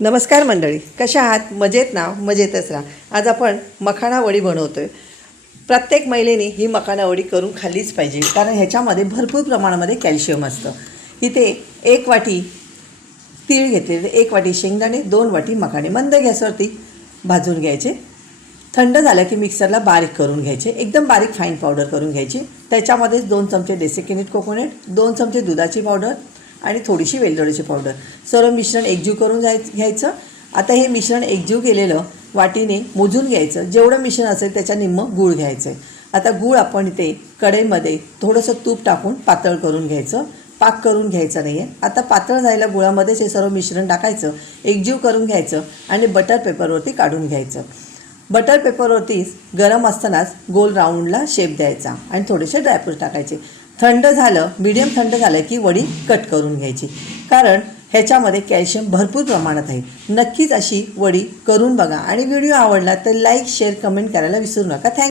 नमस्कार मंडळी, कशा आहात? मजेत ना? मजेतच राहा. आज आपण मखाना वडी बनवतोय. प्रत्येक महिलेने ही मखाना वडी करून खाल्लीच पाहिजे, कारण ह्याच्यामध्ये भरपूर प्रमाणामध्ये कॅल्शियम असतं. इथे 1 वाटी तीळ घेतलेले, 1 वाटी शेंगदाणे, 2 वाटी मखाणे मंद गॅसवरती भाजून घ्यायचे. थंड झालं की मिक्सरला बारीक करून घ्यायचे, एकदम बारीक फाईन पावडर करून घ्यायची. त्याच्यामध्येच 2 चमचे डेसिकेटेड कोकोनट, 2 चमचे दुधाची पावडर आणि थोडीशी वेलदोड्याची पावडर, सर्व मिश्रण एकजीव करून घ्यायचं. आता हे मिश्रण एकजीव केलेलं वाटीने मोजून घ्यायचं. जेवढं मिश्रण असेल त्याच्या निम्मं गूळ घ्यायचं. आता गूळ आपण इथे कढईमध्ये थोडंसं तूप टाकून पातळ करून घ्यायचं, पाक करून घ्यायचं नाही आहे. आता पातळ झालेल्या गुळामध्येच हे सर्व मिश्रण टाकायचं, एकजीव करून घ्यायचं आणि बटर पेपरवरती काढून घ्यायचं. बटर पेपरवरती गरम असतानाच गोल राऊंडला शेप द्यायचा आणि थोडेसे ड्रायफ्रूट टाकायचे. थंड झालं, मीडियम थंड झालं की वडी कट करून घ्यायची, कारण ह्याच्यामध्ये कॅल्शियम भरपूर प्रमाणात आहे. नक्कीच अशी वडी करून बघा आणि व्हिडिओ आवडला तर लाईक, शेअर, कमेंट करायला विसरू नका.